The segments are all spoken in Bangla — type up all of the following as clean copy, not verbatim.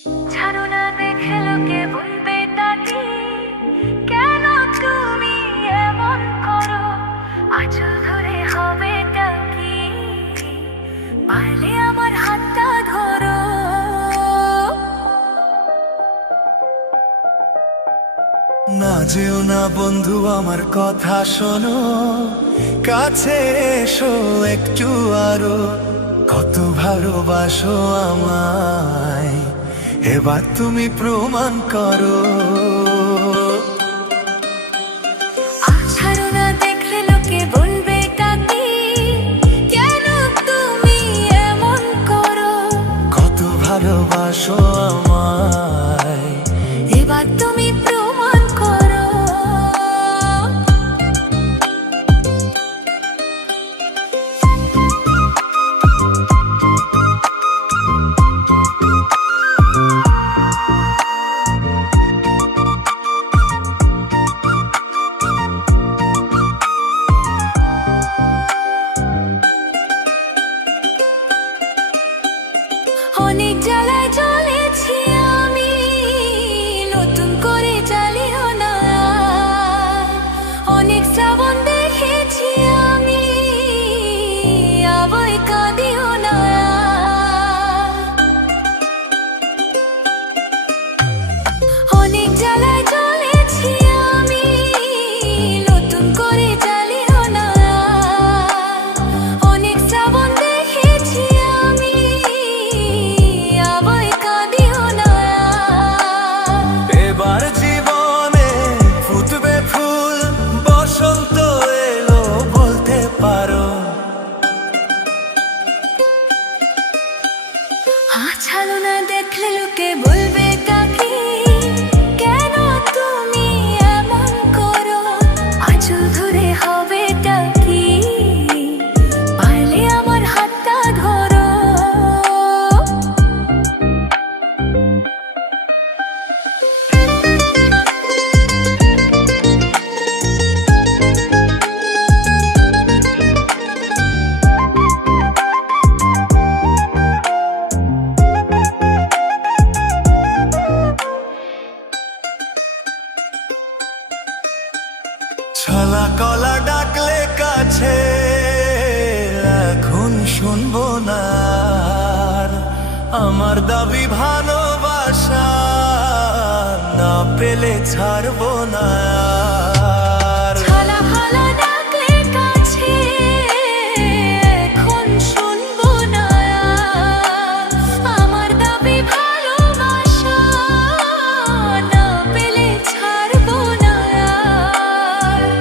ছাড়ো না দেখে লোকে বলবে তাকি, কেন তুমি এমন করো? আঁচল ধরে হবে টাকি, পারলে আমার হাতটা ধরো। না যেও না বন্ধু, আমার কথা শোনো, কাছে এসো একটু আরো। কত ভালোবাসো আমায়, এবার তুমি প্রমাণ করো। ছাড়ো না দেখলে লোকে বলবে তাকি, কেন তুমি এমন করো? কত ভালোবাসো আমায়, এবার তুমি প্রমাণ করো। অনেক জ্বালায় জ্বলেছি আমি, নতুন করে জ্বালিও না। অনেক শ্রাবণ দেখেছি আমি, আবার কাঁদিও না। অনেক জ্বালায় জ্বলেছি আমি, নতুন করে জ্বালিও না। অনেক শ্রাবণ দেখেছি আমি, আবার কাঁদিও না। এবার জীবনে ফুটবে ফুল, বসন্ত এলো বলতে পারো। ছাড়ো না দেখলে লোকে বলবে তাকি, কেন তুমি এমন করো? আঁচল ধরে হবে টাকি, পারলে আমার হাতটা ধরো। ছলা কলা ডাকলে কাছে, এখন শুনবো না আর। আমার দাবি ভালোবাসা, না পেলে ছাড়বো না আর। ছালা ফালা ডাকলে কাছে, এখন শুনবো না। আমার দাবি ভালোবাসা, না পেলে ছাড়বো না।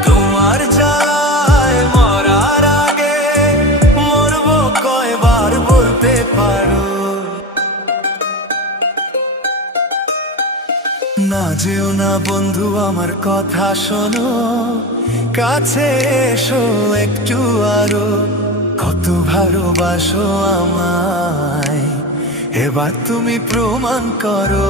তোমার জ্বালায় মরার আগে মরবো কয়বার বলতে পারো। না যেও না বন্ধু, আমার কথা শোনো, কাছে এসো একটু আরো। কত ভালোবাসো আমায়, এবার তুমি প্রমাণ করো।